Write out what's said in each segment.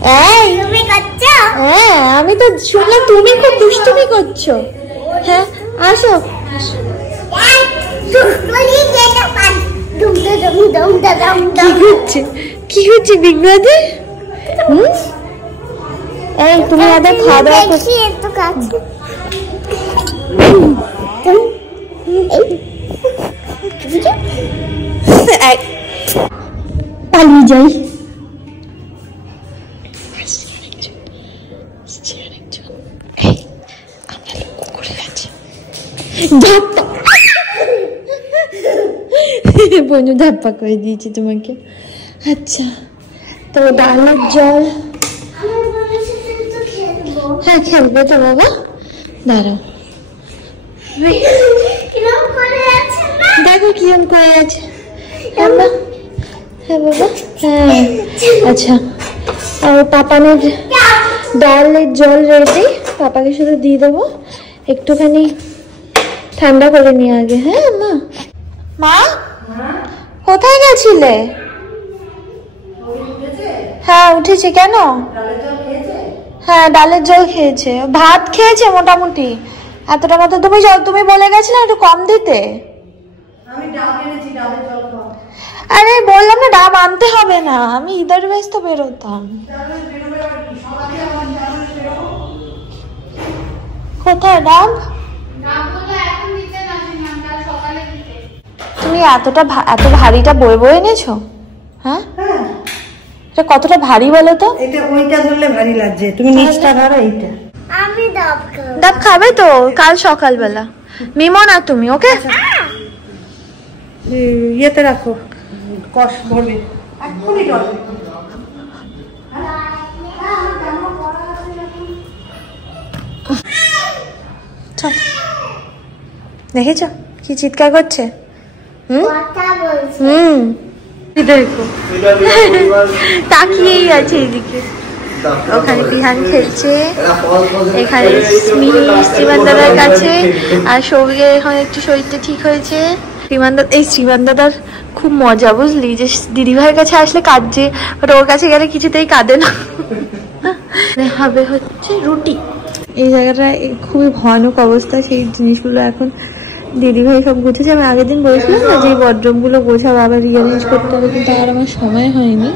তুমি করছো? হ্যাঁ, আমি তো শুনলাম তুমি খুব দুষ্টুমি করছো। হ্যাঁ, আসো। কি হচ্ছে বিগ ব্রাদার? এই তুমি আদা খাওয়া দাওয়া করছি একটু কাছে পালিয়ে যাই। বনু ধাপ্পা করে দিয়েছে তোমাকে। আচ্ছা, তো ডালের জল। হ্যাঁ, খেলবে তো বাবা। দাঁড়াও, দেখো কিরম করে আছে। হ্যাঁ বাবা, হ্যাঁ। আচ্ছা, আর পাপানের ডালের জল রেডি। পাপাকে শুধু দিয়ে দেবো, একটুখানি ঠান্ডা করে নিয়ে আগে। হ্যাঁ মা। মা কোথায় গেছিলে? হ্যাঁ উঠেছে। কেন? হ্যাঁ ডালের জল খেয়েছে, ভাত খেয়েছে মোটামুটি এতটা মতো। তুমি বলে গেছিলে একটু কম দিতে। আরে বললাম না ডাব আনতে হবে না, আমি ইদার বেশ তো বেরোতাম। কোথায় ডাব? তুমি এত ভারীটা বয়ে এনেছো? হ্যাঁ, এটা কতটা ভারী বলো তো? এটা ওইটা ধরলে ভারী লাগছে, তুমি নিচটা ধরো। এইটা আমি ডাব খাবে তো কাল সকালবেলা। মিমো না তুমি, ওকে? ইয়েতে রাখো, কষ ভরবে এক্ষুনি ডলবে। দেখেছ কি চিৎকার করছে? দেখো তাকিয়েই আছে এদিকে। ওখানে বিহান খেলছে, এখানে শ্রীমান দাদার কাছে। আর সৌভিকের এখন একটু শরীরটা ঠিক হয়েছে। শ্রীমান দাদার খুব মজা বুঝলি, যে দিদিভাইয়ের কাছে আসলে কাঁদছে, বাট ওর কাছে গেলে কিছুতেই কাঁদে না। হবে হচ্ছে রুটি। এই জায়গাটা খুবই ভয়ানক অবস্থা, সেই জিনিসগুলো এখন দিদিভাই সব গুছেছে। আমি আগের দিন বলেছিলাম না যে বড্রমগুলো গোছাবো, আবার রিঅ্যারেঞ্জ করতে হবে, কিন্তু আর আমার সময় হয়নি,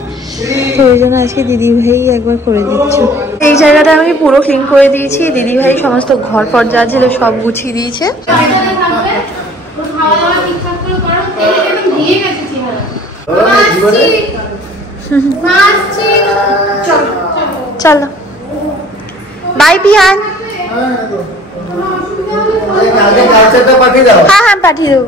তো ওই জন্য আজকে দিদিভাই একবার করে দিচ্ছে। এই জায়গাটা আমি পুরো ক্লিন করে দিয়েছি, দিদিভাই সমস্ত ঘর ফর যা ছিল সব গুছিয়ে দিয়েছে। চলো বাই পিহান। হ্যাঁ হ্যাঁ পাঠিয়ে দেবো,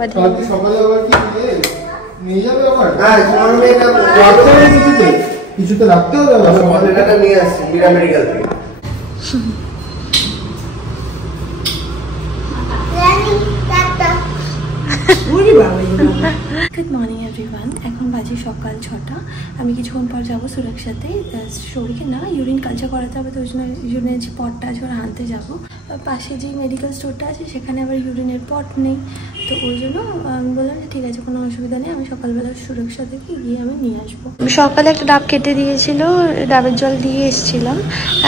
কিছুতে রাখতে হবে। নিয়ে আসছি মেডিকেল থেকে। গুড মর্নিং এভরিওয়ান, এখন বাজে সকাল 6টা। আমি কিছুক্ষণ পর যাবো সুরক্ষাতে। শরীরকে না ইউরিন কালচার করাতে হবে, তো ওই জন্য ইউরিনের যে পটটা আছে ওরা আনতে যাবো। পাশে যে মেডিকেল স্টোরটা আছে সেখানে আবার ইউরিনের পট নেই, তো ওই জন্য আমি বললাম যে ঠিক আছে কোনো অসুবিধা নেই, আমি সকালবেলা সুরক্ষা থেকে গিয়ে আমি নিয়ে আসবো। সকালে একটা ডাব কেটে দিয়েছিল, ডাবের জল দিয়ে এসেছিলাম,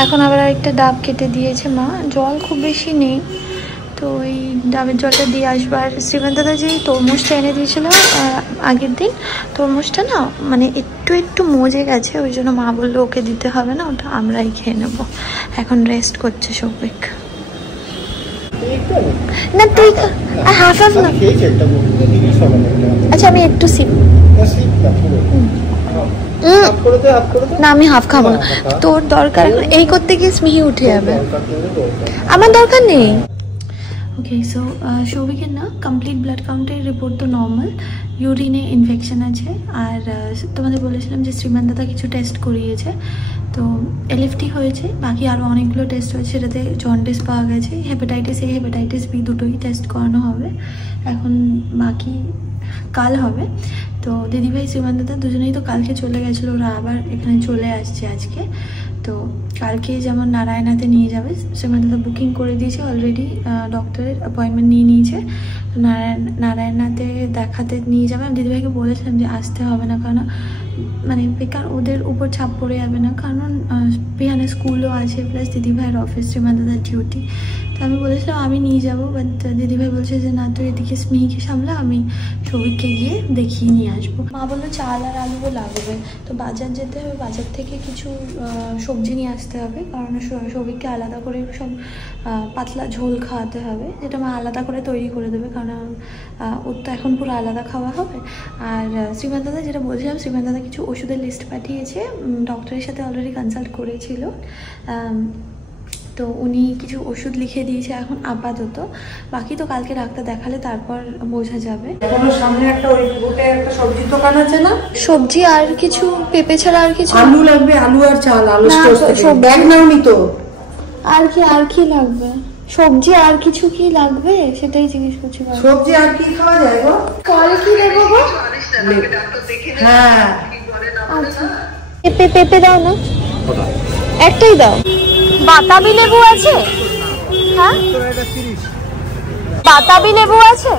এখন আবার একটা ডাব কেটে দিয়েছে মা। জল খুব বেশি নেই, তো ওই ডাবের জলটা দিয়ে আসবো। আর শ্রীমান দাদা যে তরমুজটা এনে দিয়েছিল আগের দিন, তরমুজটা না মানে একটু মজে গেছে, ওই জন্য মা বললো ওকে দিতে হবে না, ওটা আমরাই খেয়ে নেবো। এখন রেস্ট করছে সৌভিক। না তুই হাফ না। আচ্ছা আমি একটু সিপ না, আমি হাফ খাবো না। তোর দরকার এই করতে গিয়ে স্মিহি উঠে যাবে, আমার দরকার নেই। ওকে, সো সৌভিকের না কমপ্লিট ব্লাড কাউন্টের রিপোর্ট তো নর্মাল, ইউরিনে ইনফেকশন আছে। আর তোমাদের বলেছিলাম যে শ্রীমান দাদা কিছু টেস্ট করিয়েছে, তো এলএফটি হয়েছে, বাকি আরও অনেকগুলো টেস্ট হয়েছে, সেটাতে জন্ডিস পাওয়া গেছে, হেপাটাইটিস এ হেপাটাইটিস বি দুটোই টেস্ট করানো হবে। এখন বাকি কাল হবে। তো দিদিভাই শ্রীমান দাদা দুজনেই তো কালকে চলে গেছিলো, ওরা আবার এখানে চলে আসছে আজকে। তো কালকে যেমন নারায়ণাতে নিয়ে যাবে, শ্রীমান দাদা বুকিং করে দিয়েছে অলরেডি, ডক্টরের অ্যাপয়েন্টমেন্ট নিয়ে নিয়েছে। তো নারায়ণাতে দেখাতে নিয়ে যাবে। আমি দিদিভাইকে বলেছিলাম যে আসতে হবে না, কারণ মানে বেকার ওদের উপর চাপ পড়ে যাবে না, কারণ বিহানের স্কুলও আছে, প্লাস দিদিভাইয়ের অফিস, শ্রীমান্দাদার ডিউটি। তো আমি বলেছিলাম আমি নিয়ে যাবো, বাট দিদিভাই বলছে যে না তুই এদিকে স্মিহিকে সামলা, আমি সৌভিককে গিয়ে দেখিয়ে নিয়ে আসবো। মা বললো চাল আর আলুও লাগবে, তো বাজার যেতে হবে, বাজার থেকে কিছু সবজি নিয়ে আসতে হবে, কারণ সৌভিককে আলাদা করে সব পাতলা ঝোল খাওয়াতে হবে, যেটা মা আলাদা করে তৈরি করে দেবে, কারণ ওর তো এখন পুরো আলাদা খাওয়া হবে। আর শ্রীমান্দাদা যেটা বলছিলাম, শ্রীমান্দাদা কিছু ওষুধের লিস্ট পাঠিয়েছে, ডক্টরের সাথে অলরেডি কনসাল্ট করেছিল, তো উনি কিছু ওষুধ লিখে দিয়েছে এখন আপাতত, বাকি তো কালকে ডাক্তার দেখালে তারপর বোঝা যাবে। এখনো সামনে একটা ওই রোডে একটা সবজির দোকান আছে না, সবজি আর কিছু, পেঁপে ছাড়া আর কিছু? আলু লাগবে, আলু আর চাল। আলু সব ব্যাগ নাও নি তো? আর কি লাগবে? সবজি আর কিছু কি লাগবে সেটাই জিজ্ঞেস করছি। সবজি আর কি খাওয়া যায় গো? কল কি দেবো গো? হ্যাঁ আচ্ছা, পেঁপে দাও না, একটাই দাও। বাতাবি লেবু আছে? হ্যাঁ বাতাবি লেবু আছে,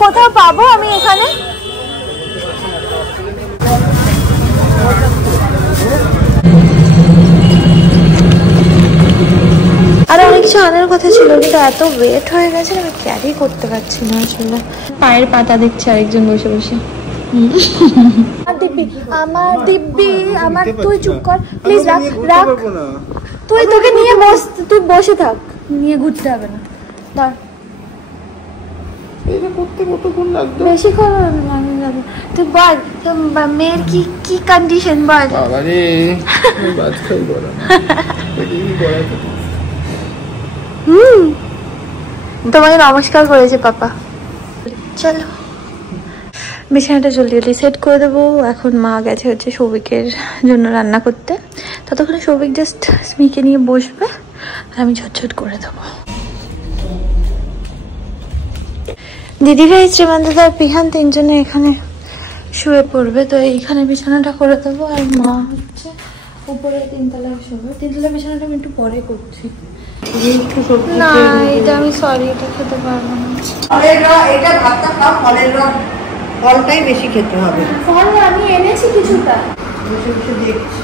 কোথাও পাবো আমি এখানে? আর অনেক কিছু আনার কথা ছিল, কিন্তু এত ওয়েট হয়ে গেছে আমি ক্যারি করতে পারছি না আসলে। পায়ের পাতা দেখছি আরেকজন বসে বসে। আমার দিব্যি আমার, তুই চুপ কর প্লিজ, রাখ তুই, তোকে নিয়ে বস, তুই বসে থাক, নিয়ে ঘুরতে হবে না। ধর বেশিক্ষণ যাবে, তুই বল মেয়ের কি কন্ডিশন বল। তোমাকে নমস্কার করেছে পাপা। চলো বিছানাটা জলদি জলদি সেট করে দেবো। এখন মা গেছে হচ্ছে সৌভিকের জন্য রান্না করতে, ততক্ষণে সৌভিক জাস্ট স্মিকে নিয়ে বসবে আর আমি ঝটঝট করে দেবো। দিদিভাই, শ্রীমান্দাদা আর পিহান তিনজনে এখানে শুয়ে পড়বে, তো এইখানে বিছানাটা করে দেবো, আর মা হচ্ছে উপরে তিনতলায় শোবে। তিনতলায় বিছানাটা আমি একটু পরে করছি। না এটা আমি সরি, এটা খেতে পারবো না। এটা ভাতটা খাও, ফলের রস, ফলটাই বেশি খেতে হবে। ফল আমি এনেছি কিছুটা, বসে বসে দেখছি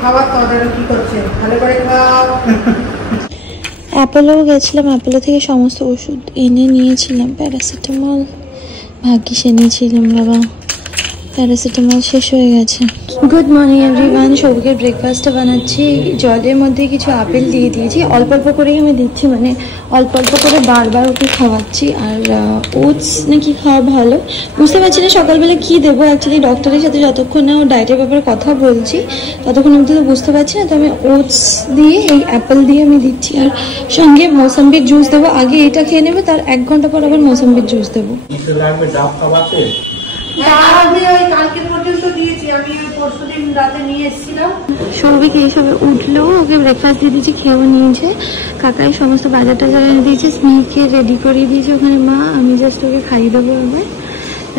খাবার তো ওরা কি করছে, ভালো করে খাও। অ্যাপোলো গেছিলাম, অ্যাপোলো থেকে সমস্ত ওষুধ এনে নিয়েছিলাম, প্যারাসিটামল ভাগ্যিস এনেছিলাম বাবা, প্যারাসিটামল শেষ হয়ে গেছে। গুড মর্নিং এভরিওয়ান, সৌভিকের ব্রেকফাস্টটা বানাচ্ছি। জলের মধ্যে কিছু আপেল দিয়ে দিয়েছি, অল্প অল্প করেই আমি দিচ্ছি, মানে অল্প অল্প করে বারবার ওকে খাওয়াচ্ছি। আর ওটস নাকি খাওয়া ভালো, বুঝতে পারছি না সকালবেলা কী দেবো। অ্যাকচুয়ালি ডক্টরের সাথে যতক্ষণ না ও ডায়েটের ব্যাপারে কথা বলছি ততক্ষণ অবধি তো বুঝতে পারছি না, তো আমি ওটস দিয়ে এই অ্যাপেল দিয়ে আমি দিচ্ছি, আর সঙ্গে মৌসাম্বির জুস দেবো। আগে এটা খেয়ে নেবে, তার 1 ঘন্টা পর আবার মৌসাম্বির জুস দেবো। সৌভিক এইসবে উঠলো, ওকে ব্রেকফাস্ট দিয়ে দিয়েছি, খেয়েও নিয়েছে। কাকাই সমস্ত বাজার টাজার এনে দিয়েছে, স্মিকে রেডি করিয়ে দিয়েছে ওখানে মা, আমি জাস্ট ওকে খাইয়ে দেবো এবার।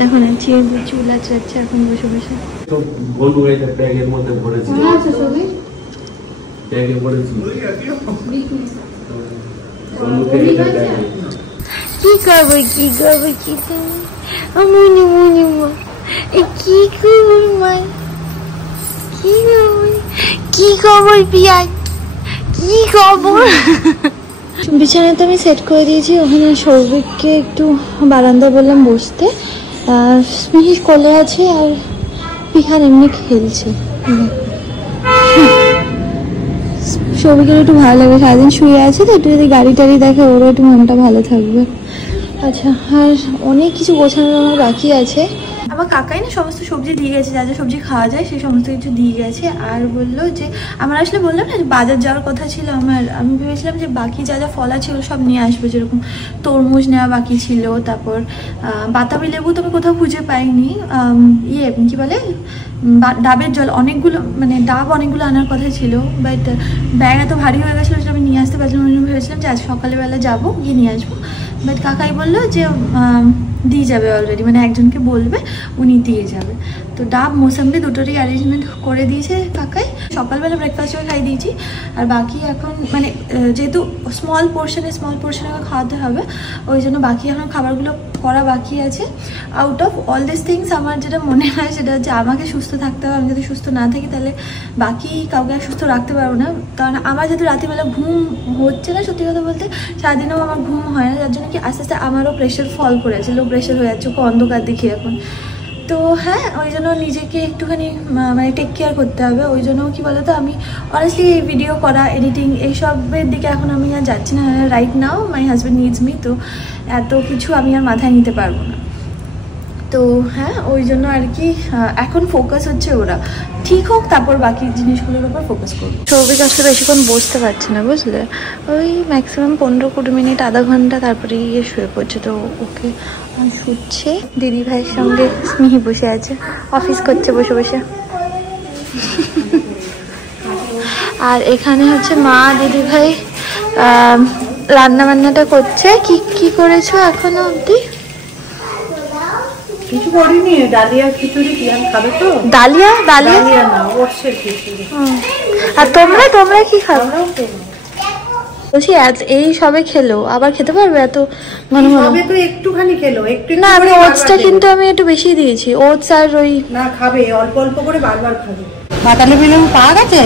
এখন আছি চুল আচড়াচ্ছে এখন বসে বসে। কি করবো কি করবো কি মনে মনে মা, কি খবর মা, কি খবর পিয়াজ, কি খবর? বিছানাতে আমি সেট করে দিয়েছি, ওখানে সৌভিককে একটু বারান্দায় বললাম বসতে, স্মিহি কোলে আছে আর পিহান এমনি খেলছে। সৌভিকের একটু ভালো লাগবে, সারাদিন শুয়ে আছে তো, একটু যদি গাড়ি টাড়ি দেখে ওরও একটু মনটা ভালো থাকবে। আচ্ছা, আর অনেক কিছু গোছানোর আমার বাকি আছে। আমার কাকাই না সমস্ত সবজি দিয়ে গেছে, যা যা সবজি খাওয়া যায় সেই সমস্ত কিছু দিয়ে গেছে। আর বললো যে আমার আসলে বললাম না বাজার যাওয়ার কথা ছিল আমার, আমি ভেবেছিলাম যে বাকি যা যা ফল ছিল সব নিয়ে আসবো, যেরকম তরমুজ নেওয়া বাকি ছিল, তারপর বাতাবি লেবু তো আমি কোথাও খুঁজে পাইনি, কি বলে ডাবের জল অনেকগুলো, মানে ডাব অনেকগুলো আনার কথা ছিল, বাট ব্যাগ এত ভারী হয়ে গেছিলো সেটা আমি নিয়ে আসতে পারছিলাম। আমি ভেবেছিলাম যে আজ সকালবেলা যাবো, গিয়ে নিয়ে আসবো, বাট কাকাই বললো যে দিয়ে যাবে অলরেডি, মানে একজনকে বলবে উনি দিয়ে যাবে। তো ডাব মোসাম্বি দুটোরই অ্যারেঞ্জমেন্ট করে দিয়েছে কাকাই। সকালবেলা ব্রেকফাস্টে খাই দিয়েছি, আর বাকি এখন মানে যেহেতু স্মল পোর্শনে খাওয়াতে হবে, ওই জন্য বাকি এখন খাবারগুলো করা বাকি আছে। Out of all this things আমার যেটা মনে হয় সেটা হচ্ছে আমাকে সুস্থ থাকতে হবে। আমি যদি সুস্থ না থাকি তাহলে বাকি কাউকে সুস্থ রাখতে পারবো না। কারণ আমার যেহেতু রাত্রিবেলা ঘুম হচ্ছে না, সত্যি কথা বলতে সারাদিনেও আমার ঘুম হয় না, যার জন্য কি আস্তে আস্তে আমারও প্রেশার ফল করে আছে, লো প্রেশার হয়ে যাচ্ছে, খুব অন্ধকার দেখি এখন। তো হ্যাঁ, ওই জন্য নিজেকে একটুখানি মানে টেক কেয়ার করতে হবে। ওই জন্য কি বলতো, আমি অনেস্টলি এই ভিডিও করা, এডিটিং এইসবের দিকে এখন আমি আর যাচ্ছি না। Right now my husband needs me, তো এত কিছু আমি আর মাথায় নিতে পারবো না। তো হ্যাঁ, ওই জন্য আর কি এখন ফোকাস হচ্ছে ওরা ঠিক হোক, তারপর বাকি জিনিসগুলোর উপর ফোকাস করবো। সৌভিক আসলে বেশিক্ষণ বসতে পারছে না, বুঝলে, ওই ম্যাক্সিমাম 15-20 মিনিট, আধা ঘন্টা, তারপরে গিয়ে শুয়ে পড়ছে। তো ওকে শুচ্ছে। দিদি ভাইয়ের সঙ্গে স্মিহি বসে আছে, অফিস করছে বসে বসে। আর এখানে হচ্ছে মা দিদি ভাই রান্না বান্নাটা করছে। কি কি করেছো এখনো অব্দি? কিছু করিনি, ডালিয়া খিচুড়ি। পিয়ান খাবে তো? ডালিয়া না, ওটসের খিচুড়ি। আর তোমরা কি খাবে? বলছি এই সবে খেলো, আবার খেতে পারবে এত মনে হয়? সবে তো একটুখানি খেলো, একটু না, আমি ওটসটা কিন্তু আমি একটু বেশি দিয়েছি, ওটস আর ওই না খাবে, অল্প অল্প করে বারবার খাবে। বাতাবি লেবু পাওয়া গেছে?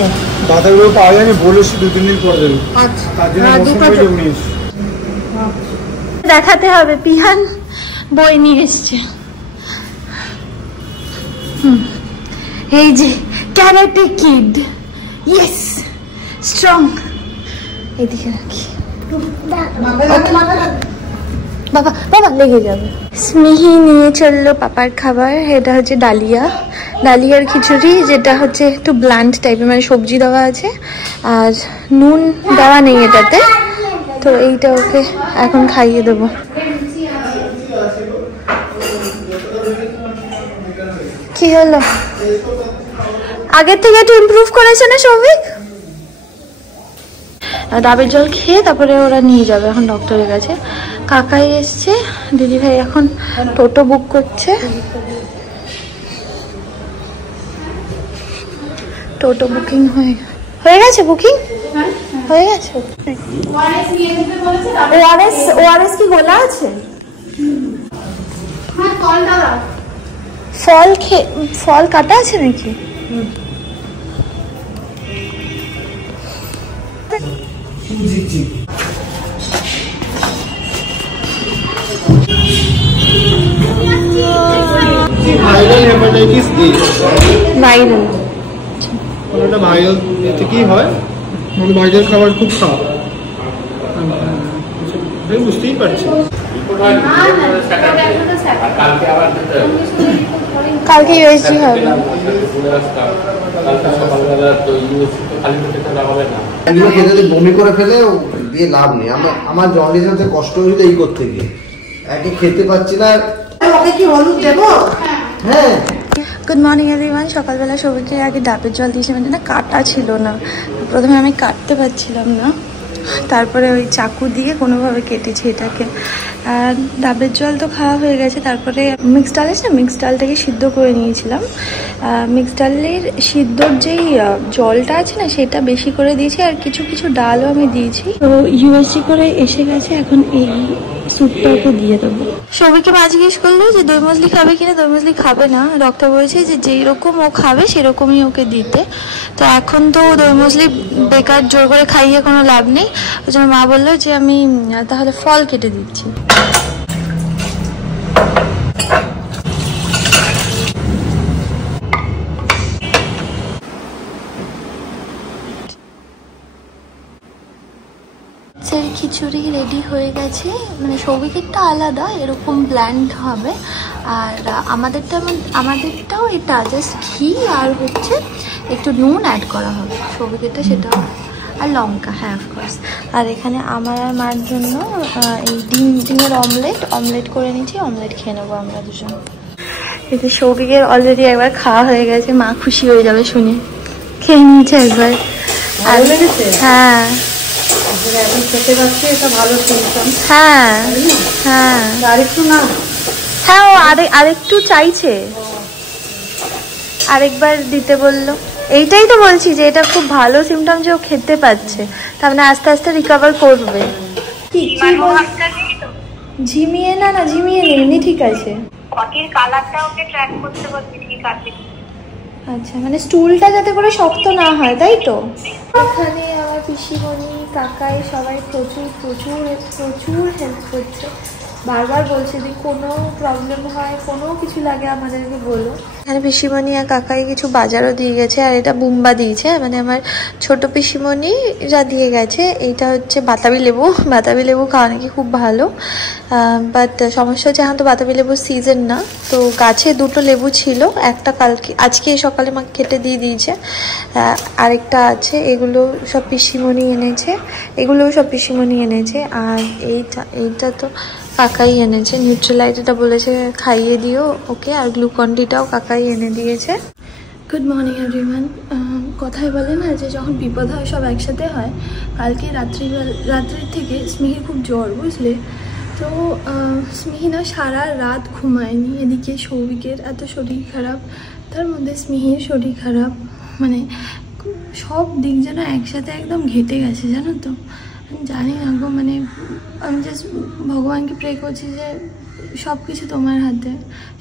বাতাবি লেবু পাওয়া যায়নি, বলেছি 2-3 দিন পর দেবে। আচ্ছা, তার জন্য মৌসুমী লেবু নিয়েছি। দেখাতে হবে। পিহান বই নিয়ে এসছে। এই যে ক্যারাটে কিড, ইয়েস, স্ট্রং। এদিকে রাখি, বাবা বাবা লেগে যাবে। স্মিহি নিয়ে চললো পাপার খাবার। এটা হচ্ছে ডালিয়ার খিচুড়ি, যেটা হচ্ছে একটু ব্লান্ট টাইপের, মানে সবজি দেওয়া আছে আর নুন দেওয়া নেই এটাতে। তো এইটা ওকে এখন খাইয়ে দেবো। কি হলো, আগের থেকে একটু ইমপ্রুভ করেছে না সৌভিক? ডাবের জল খেয়ে তারপরে ওরা নিয়ে যাবে এখন ডক্টরের কাছে। কাকাই এসছে, দিদিভাই এখন টোটো বুক করছে। টোটো বুকিং হয়ে গেছে, বুকিং হয়ে গেছে। ওআরএস কি গোলা আছে? ফল কাটা আছে নাকি? Viral hepatitis A. ভাইরাল ওটা ভাইরাল এতে কি হয়, মানে ভাইরাল খাবার খুব খারাপ, বুঝতেই পারছি। কালকে ইউএসজি হবে। বমি করে ফেলে দিয়ে লাভ নেই। আমার জন্ডিস হচ্ছে, কষ্ট হয়েছিল এই করতে গিয়ে, একে খেতে পাচ্ছি না। ওকে কি হলুদ দেবো? হ্যাঁ। Good morning everyone. সকালবেলা সবাইকে আগে ডাবের জল দিয়েছি, মানে না কাটা ছিল না, প্রথমে আমি কাটতে পারছিলাম না, তারপরে ওই চাকু দিয়ে কোনোভাবে কেটেছি এটাকে। আর ডাবের জল তো খাওয়া হয়ে গেছে। তারপরে মিক্সড ডাল আছে না, মিক্সড ডালটাকে সিদ্ধ করে নিয়েছিলাম। মিক্সড ডালের সিদ্ধর যেই জলটা আছে না, সেটা বেশি করে দিয়েছি, আর কিছু কিছু ডালও আমি দিয়েছি। তো ইউএসজি করে এসে গেছে, এখন এই স্যুপটা ওকে দিয়ে দেবো। সবাইকে মা জিজ্ঞেস করলো যে দই মজলি খাবে কিনা। দই মজলি খাবে না, ডক্টর বলেছে যে যেই রকম ও খাবে সেরকমই ওকে দিতে। তো এখন তো দই মজলি বেকার জোর করে খাইয়ে কোনো লাভ নেই, ওই জন্য মা বললো যে আমি তাহলে ফল কেটে দিচ্ছি। খিচুড়ি রেডি হয়ে গেছে, মানে সৌভিকেরটা আলাদা এরকম ব্ল্যান্ড হবে, আর আমাদেরটাও এটা জাস্ট ঘি আর হচ্ছে একটু নুন অ্যাড করা হবে। সৌভিকেরটা সেটাও, আর লঙ্কা, হ্যাঁ অফকোর্স। আর এখানে আমার আর মার জন্য এই ডিমের অমলেট করে নিচ্ছি, অমলেট খেয়ে নেবো আমরা দুজন। এতে সৌভিকের অলরেডি একবার খাওয়া হয়ে গেছে, মা খুশি হয়ে যাবে শুনে। খেয়ে নিয়েছে একবার। হ্যাঁ হ্যাঁ ও আরেকটু চাইছে। আরেকবার দিতে বললো। এইটাই তো বলছি যে এটা খুব ভালো সিমটম যে ও খেতে পাচ্ছে, তার মানে আস্তে আস্তে রিকভার করবে। ঝিমিয়ে না ঝিমিয়ে নেই, এমনি ঠিক আছে। আচ্ছা, মানে স্টুলটা যাতে করে শক্ত না হয়, তাই তো? ওখানে আমার পিসিমণি কাকাই সবাই প্রচুর প্রচুর প্রচুর হেল্প করছে। বারবার বলছে যে কোনো প্রবলেম হয়, কোনো কিছু লাগে আমাদেরকে বলো। এখানে পিসিমণি আর কাকাই কিছু বাজারও দিয়ে গেছে, আর এটা বুম্বা দিয়েছে, মানে আমার ছোট পিসিমণিরা দিয়ে গেছে। এইটা হচ্ছে বাতাবি লেবু। বাতাবি লেবু খাওয়া নাকি খুব ভালো, বাট সমস্যা হচ্ছে এখন তো বাতাবি লেবুর সিজন না। তো গাছে দুটো লেবু ছিল, একটা কালকে আজকে সকালে মাকে কেটে দিয়ে দিয়েছে, আরেকটা আছে। এগুলো সব পিসিমণি এনেছে, এগুলোও সব পিসিমণি এনেছে। আর এইটা তো কাকাই এনেছে। নিউট্রিলাইট এটা বলেছে খাইয়ে দিও ওকে, আর গ্লুকন্ডিটাও কাকাই এনে দিয়েছে। Good morning everyone. কথায় বলে না যে যখন বিপদ হয় সব একসাথে হয়। কালকে রাত্রির থেকে স্মিহির খুব জ্বর, বুঝলে তো। স্মিহি না সারা রাত ঘুমায়নি। এদিকে সৌভিকের এত শরীর খারাপ, তার মধ্যে স্মিহির শরীর খারাপ, মানে সব দিক যেন একসাথে একদম ঘেটে গেছে, জানো তো। জানি না গো, মানে আমি জাস্ট ভগবানকে প্রে করছি যে সব কিছু তোমার হাতে,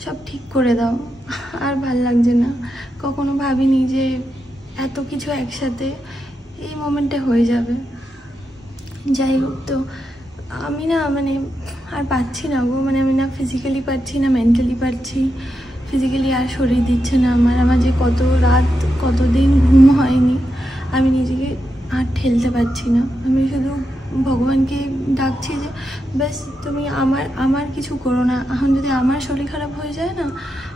সব ঠিক করে দাও। আর ভাল লাগছে না। কখনো ভাবিনি যে এত কিছু একসাথে এই মোমেন্টে হয়ে যাবে। যাই হোক, তো আমি না মানে আর পারছি না গো, মানে আমি না ফিজিক্যালি পারছি না মেন্টালি পারছি। ফিজিক্যালি আর শরীর দিচ্ছে না আমার যে কত রাত কতদিন ঘুম হয়নি, আমি নিজেকে আর ঠেলতে পারছি না। আমি শুধু ভগবানকে ডাকছি যে ব্যাস তুমি আমার কিছু করো না। এখন যদি আমার শরীর খারাপ হয়ে যায় না,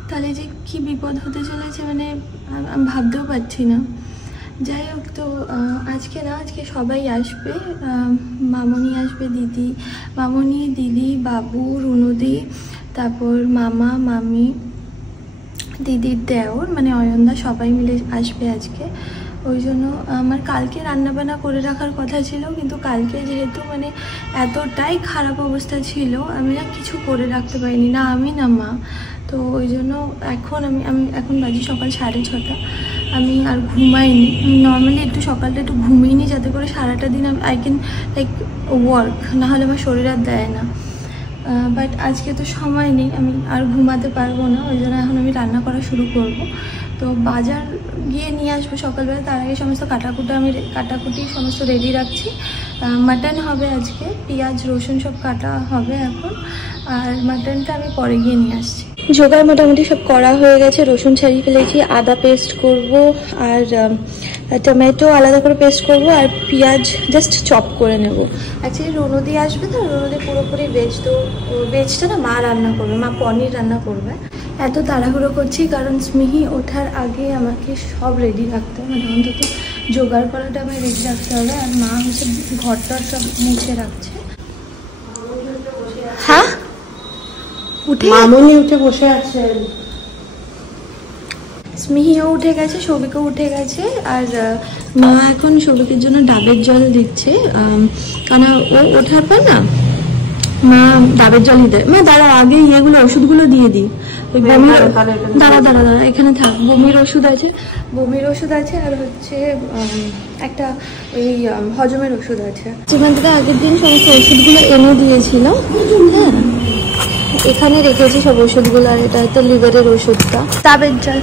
তাহলে যে কি বিপদ হতে চলেছে মানে আমি ভাবতেও পারছি না। যাই হোক, তো আজকে সবাই আসবে। মামনি আসবে, মামনি, দিদি, বাবু, রুনুদি, তারপর মামা, মামি, দিদির দেওর মানে অয়নদা, সবাই মিলে আসবে আজকে। ওই জন্য আমার কালকে রান্নাবান্না করে রাখার কথা ছিল, কিন্তু কালকে যেহেতু মানে এতটাই খারাপ অবস্থা ছিল, আমি না কিছু করে রাখতে পারিনি, না আমি না মা। তো ওই জন্য এখন আমি এখন বাজে সকাল 6:30। আমি আর ঘুমাইনি। নর্মালি একটু সকালটা একটু ঘুমিয়ে নিই, যাতে করে সারাটা দিন আই ক্যান লাইক ওয়ার্ক, নাহলে আমার শরীর আর দেয় না। বাট আজকে তো সময় নেই, আমি আর ঘুমাতে পারবো না। ওই জন্য এখন আমি রান্না করা শুরু করব। তো বাজার গিয়ে নিয়ে আসবো সকালবেলা, তার আগে সমস্ত কাটাকুটি সমস্ত রেডি রাখছি। মাটন হবে আজকে, পেঁয়াজ রসুন সব কাটা হবে এখন, আর মাটনটা আমি পরে গিয়ে নিয়ে আসছি। জোগাড় মোটামুটি সব করা হয়ে গেছে। রসুন ছাড়িয়ে ফেলেছি, আদা পেস্ট করব, আর টমেটো আলাদা করে পেস্ট করব, আর পেঁয়াজ জাস্ট চপ করে নেব। অ্যাকচুয়ালি রুনুদি আসবে তো, রুনুদি পুরোপুরি ভেজ, তো ভেজটা না মা রান্না করবে, মা পনির রান্না করবে। এত তাড়াহুড়ো করছি কারণ স্মিহি ওঠার আগে আমাকে সব রেডি রাখতে হবে, মানে অন্তত জোগাড় করাটা আমায় রেডি রাখতে হবে। আর মা হচ্ছে ঘরটা সব মুছে রাখছে। হ্যাঁ, মামনি উঠে বসে আছেন, স্মিহিও উঠে গেছে, সৌভিকও উঠে গেছে। আর মা এখন সৌভিকের জন্য ডাবের জল দিচ্ছে, কারণ ও ওঠার পর না মা ডাবের জলই দেয়। মা দাঁড়া, আগে ইয়েগুলো ওষুধগুলো দিয়ে দিই। ওই বমির দাঁড়া এখানে থাক। বমির ওষুধ আছে, আর হচ্ছে একটা ওই হজমের ওষুধ আছে। যেখান থেকে আগের দিন সমস্ত ওষুধগুলো এনে দিয়েছিল, হ্যাঁ এখানে রেখেছি সব ওষুধগুলো। আর এটা হচ্ছে লিভারের ওষুধটা, ডাবের জল।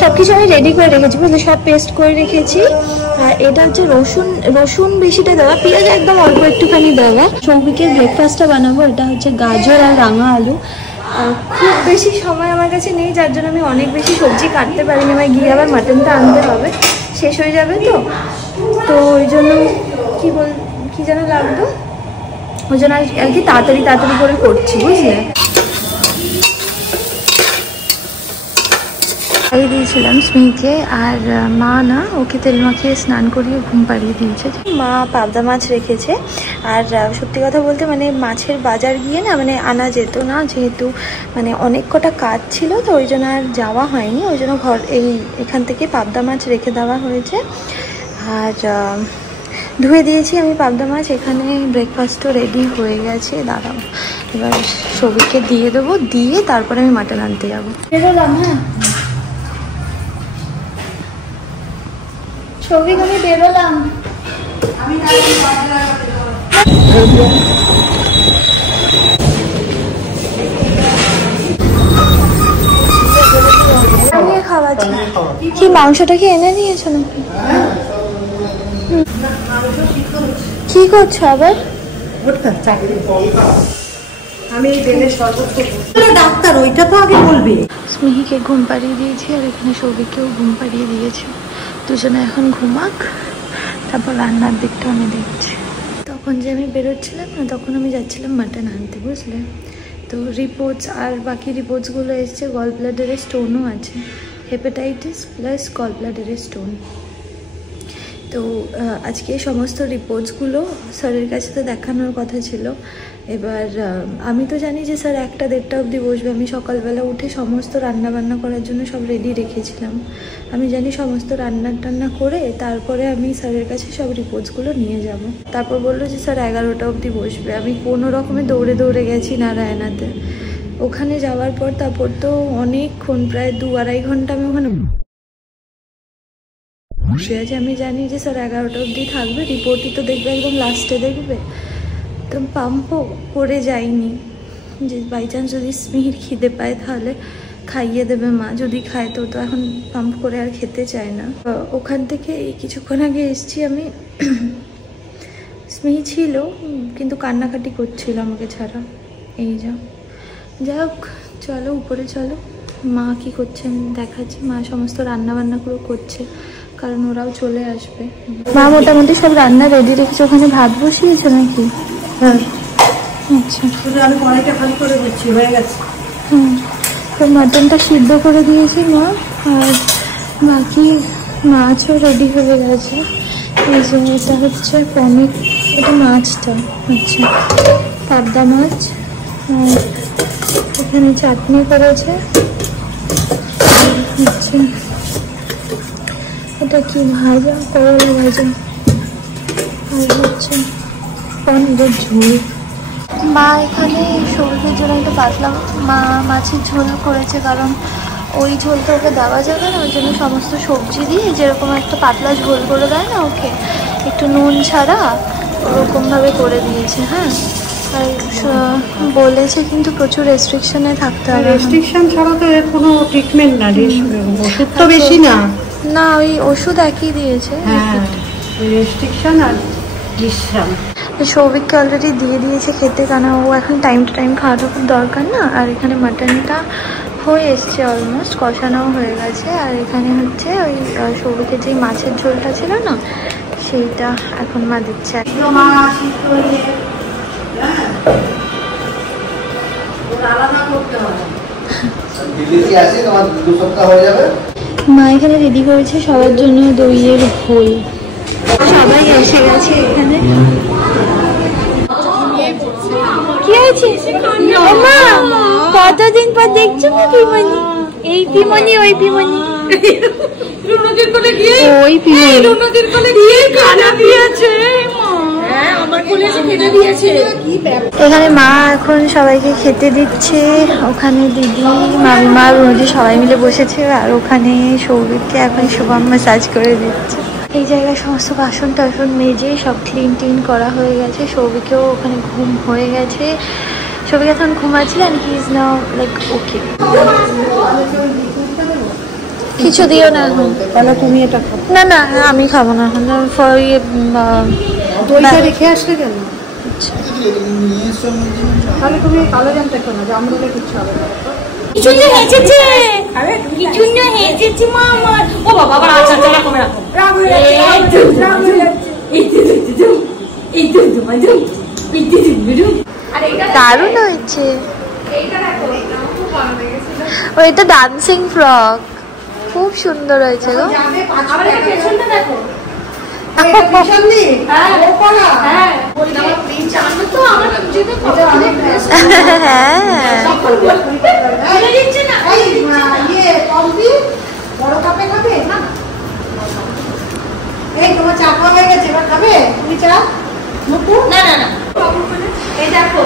সবকিছু আমি রেডি করে রেখেছি, বুঝলি, সব পেস্ট করে রেখেছি। আর এটা হচ্ছে রসুন বেশিটা দেওয়া, পেঁয়াজ একদম অল্প একটুখানি দেওয়া। সৌভিকের ব্রেকফাস্টটা বানাবো, এটা হচ্ছে গাজর আর রাঙা আলু। খুব বেশি সময় আমার কাছে নেই, যার জন্য আমি অনেক বেশি সবজি কাটতে পারিনি। আমার গিয়ে আবার মাটনটা আনতে হবে, শেষ হয়ে যাবে তো ওই জন্য কি যেন লাগতো, ওই জন্য আর কি তাড়াতাড়ি করে করছি, বুঝলে। খাইয়ে দিয়েছিলাম স্মিহিকে, আর মা না ওকে তেল মাখিয়ে স্নান করিয়ে ঘুম পাড়িয়ে দিয়েছে। মা পাবদা মাছ রেখেছে। আর সত্যি কথা বলতে মানে মাছের বাজার গিয়ে না মানে আনা যেত না, যেহেতু মানে অনেক কটা কাজ ছিল, তো ওই জন্য আর যাওয়া হয়নি। ওই জন্য এখান থেকে পাবদা মাছ রেখে দেওয়া হয়েছে। আর ধুয়ে দিয়েছি আমি পাবদা মাছ। এখানে ব্রেকফাস্টও রেডি হয়ে গেছে। দাঁড়াও, এবার সবিককে দিয়ে দেবো, দিয়ে তারপরে আমি মাটন আনতে যাবো। বেরোলাম। হ্যাঁ সবিক, আমি বেরোলাম। খাওয়াচ্ছি কি? মাংসটা কি এনে নিয়েছো নাকি? কি করছো আবার? আমি ডাক্তার, ওইটা তো আগে বলবে। স্মিহিকে ঘুম পাড়িয়ে দিয়েছি আর এখানে সৌভিককেও ঘুম পাড়িয়ে দিয়েছি। দুজনে এখন ঘুমাক, তারপর রান্নার দিকটা আমি দেখছি। তখন যে আমি বেরোচ্ছিলাম না, তখন আমি যাচ্ছিলাম মাটন আনতে, বুঝলে তো। রিপোর্টস আর বাকি রিপোর্টসগুলো এসছে, গল ব্লাডারের স্টোনও আছে, হেপাটাইটিস প্লাস গল ব্লাডারের স্টোন। তো আজকে সমস্ত রিপোর্টসগুলো স্যারের কাছে তো দেখানোর কথা ছিল। এবার আমি তো জানি যে স্যার 1টা-1:30 অবধি বসবে। আমি সকালবেলা উঠে সমস্ত রান্নাবান্না করার জন্য সব রেডি রেখেছিলাম। আমি জানি সমস্ত রান্না করে তারপরে আমি স্যারের কাছে সব রিপোর্টসগুলো নিয়ে যাব। তারপর বললো যে স্যার 11টা অবধি বসবে। আমি কোনো রকমে দৌড়ে গেছি নারায়ণাতে। ওখানে যাওয়ার পর তারপর তো অনেকক্ষণ, প্রায় 2-2.5 ঘন্টা আমি ওখানে বসে আছে। আমি জানি যে স্যার 11টা অবধি থাকবে, রিপোর্টই তো দেখবে একদম লাস্টে দেখবে। তো পাম্পও করে যাইনি, যে বাই চান্স যদি স্মিহির খিদে পায় তাহলে খাইয়ে দেবে মা, যদি খায় তো। তো এখন পাম্প করে আর খেতে চায় না। ওখান থেকে এই কিছুক্ষণ আগে এসছি আমি। স্মিহি ছিল কিন্তু কান্নাকাটি করছিল আমাকে ছাড়া। এই যাই হোক, চলো উপরে চলো। মা কি করছে আমি দেখাচ্ছি। মা সমস্ত রান্নাবান্নাগুলো করছে, কারণ ওরাও চলে আসবে। মা মোটামুটি সব রান্না রেডি রেখেছে। ওখানে ভাত বসিয়েছে নাকি? হ্যাঁ আচ্ছা, আমি কড়াইটা খালি করে দিচ্ছি, হয়ে গেছে। তো মাটনটা সিদ্ধ করে দিয়েছি মা, আর বাকি মাছও রেডি হয়ে গেছে। এই যে এটা হচ্ছে পনির, এটা মাছটা আচ্ছা পাবদা মাছ। আর এখানে চাটনি করেছে। আচ্ছা এটা কি ভাজা? করলা ভাজা। আর হচ্ছে পনিরের ঝোল। মা এখানে সবজির জন্য একটা পাতলা মাছের ঝোল করেছে, কারণ ওই ঝোলটা ওকে দেওয়া যাবে না। ওই জন্য সমস্ত সবজি দিয়ে যেরকম একটা পাতলা ঝোল করে দেয় না ওকে, একটু নুন ছাড়া ওরকমভাবে করে দিয়েছে। হ্যাঁ, আর বলেছে কিন্তু প্রচুর রেস্ট্রিকশনে থাকতে হবে। রেস্ট্রিকশন ছাড়া তো এর কোনো ট্রিটমেন্ট না, ওষুধ তো বেশি না। না, ওই ওষুধ একই দিয়েছে। রেস্ট্রিকশন আর বিশ্রাম। সৌভিককে অলরেডি দিয়ে দিয়েছে খেতে, কারণ ও এখন টাইম টু টাইম খাওয়াটা খুব দরকার না। আর এখানে মাটনটা হয়ে এসছে, অলমোস্ট কষানোও হয়ে গেছে। আর এখানে হচ্ছে ওই সৌভিকের যে মাছের ঝোলটা ছিল না, সেইটা এখন মা দিচ্ছে। মা এখানে রেডি করেছে সবার জন্য দইয়ের ঘোল। সবাই এসে গেছে এখানে। কি হয়েছে? মা কতদিন পর দেখছো না পিমনি? এই পিমনি ওই পিমনি, ওই পিমনি খানা দিয়েছে। এখানে মা এখন সবাইকে খেতে দিচ্ছে। ওখানে দিদি, মামিমা, রোজি সবাই মিলে বসেছে। আর ওখানে সৌভিককে এখন শুভম ম্যাসাজ করে দিচ্ছে। এই জায়গায় সমস্ত বাসন টাসন মেজে সব ক্লিন করা হয়ে গেছে। সৌভিকেও ওখানে ঘুম হয়ে গেছে। সৌভিক এখন ঘুমাচ্ছিল and he is now like okay. কিছু দিও না এখন। তাহলে তুমি এটা খাও। না না, আমি খাবো না এখন। দইটা রেখে আসলে কেন? তাহলে তুমি কালো জামটা খেও না, জামরুলে কিছু হবে না। কিছু না হেঁচেছে, আরে কিছু না হেঁচেছে মা আমার। ও বাবা, আবার আচ্ছা আচ্ছা রাখো রাখো। দারুণ হয়েছে। ও এটা ডান্সিং ফ্রক, খুব সুন্দর হয়েছে গো। তোমার চা খাওয়া হয়ে গেছে, এবার খাবে তুমি চা? মুকু না না না এই দেখো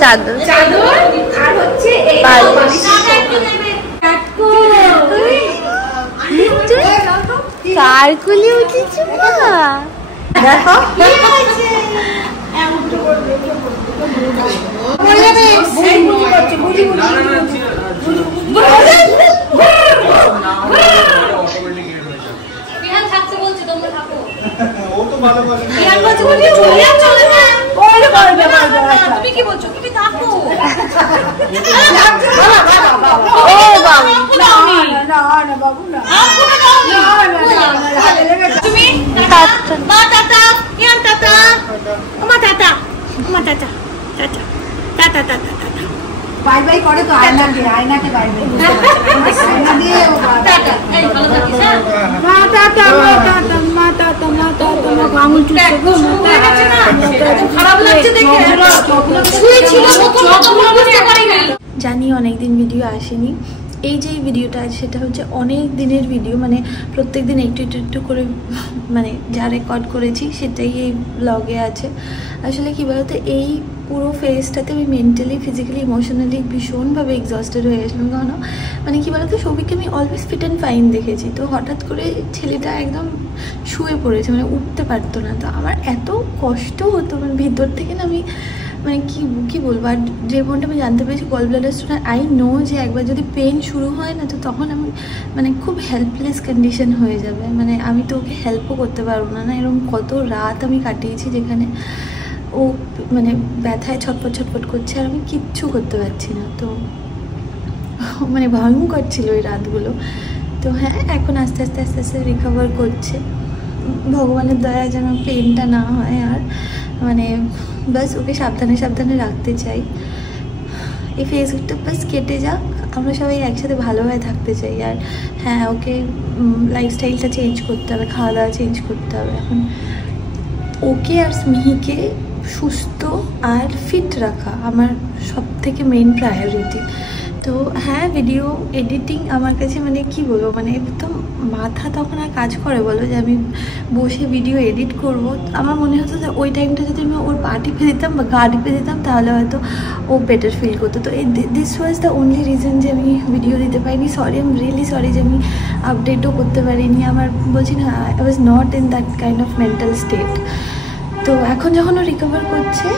চাদর আর হচ্ছে কার কোলে উঠেছ মা? দেখো বিহান থাকতে বলছি, তোমরা থাকো। ও তো ভালো করে বিহান বলছে বলি চলে চলে না। তুমি কি বলছো? তুমি থাকো। ও বাবা তুমি টাটা। মা টাটা, বিহান টাটা, মা টাটা, মা tata, tata, tata, tata, tata. Bye bye করে তো আয়নাকে বাই বাই আয়না দিয়ে ও টাটা, এই ভালো থাকিস, হ্যাঁ? মা টাটা মা টাটা আঙুল চুষে গো হয়ে গেছে না? খারাপ লাগছে দেখে। শুয়েছিল, প্রথম বুঝতে পারিনি। জানি অনেকদিন ভিডিও আসেনি। এই যে ভিডিওটা আছে সেটা হচ্ছে অনেক দিনের ভিডিও, মানে প্রত্যেক দিন একটু একটু একটু করে মানে যা রেকর্ড করেছি সেটাই এই ব্লগে আছে। আসলে কী বলতো, এই পুরো ফেজটাতে আমি মেন্টালি ফিজিক্যালি ইমোশনালি ভীষণভাবে এক্সস্টেড হয়ে গেছিলাম। কারণ মানে কী বলতো, সবিককে আমি অলওয়েজ ফিট অ্যান্ড ফাইন দেখেছি, তো হঠাৎ করে ছেলেটা একদম শুয়ে পড়েছে, মানে উঠতে পারতো না। তো আমার এত কষ্ট হতো, মানে ভিতর থেকে না আমি মানে কি বলবো। আর যে পয়েন্টে আমি জানতে পেরেছি gall bladder stone, I know যে একবার যদি পেন শুরু হয় না, তো তখন আমি মানে খুব হেল্পলেস কন্ডিশন হয়ে যাবে। মানে আমি তো ওকে হেল্পও করতে পারবো না। এরকম কত রাত আমি কাটিয়েছি যেখানে ও মানে ব্যথায় ছটফট করছে আর আমি কিচ্ছু করতে পারছি না। তো মানে ভয়ঙ্কর ছিল ওই রাতগুলো। তো হ্যাঁ, এখন আস্তে আস্তে রিকভার করছে। ভগবানের দয়া যেন পেনটা না হয়। আর মানে বাস ওকে সাবধানে রাখতে চাই। এই ফেসবুকটা বাস কেটে যাক, আমরা সবাই একসাথে ভালোভাবে থাকতে চাই। আর হ্যাঁ, ওকে লাইফস্টাইলটা চেঞ্জ করতে হবে, খাওয়া দাওয়া চেঞ্জ করতে হবে। এখন ওকে আর স্মিহিকে সুস্থ আর ফিট রাখা আমার সব থেকে মেইন প্রায়োরিটি। তো হ্যাঁ, ভিডিও এডিটিং আমার কাছে মানে কি বলবো, মানে একদম মাথা তখন আর কাজ করে বলো যে আমি বসে ভিডিও এডিট করব। আমার মনে হতো যে ওই টাইমটা যদি আমি ওর পা টিপে দিতাম বা গা টিপে দিতাম তাহলে হয়তো ও বেটার ফিল করতো। তো এই this was the only reason যে আমি ভিডিও দিতে পারিনি। Sorry, I am really sorry যে আমি আপডেটও করতে পারিনি। আমার বলছি না, I was not in that kind of mental state. তো এখন যখন ও রিকভার করছে,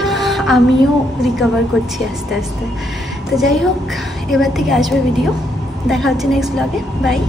আমিও রিকভার করছি আস্তে আস্তে। তো যাই হোক, এবার থেকে আসবে ভিডিও। দেখা হচ্ছে নেক্সট ব্লগে। বাই।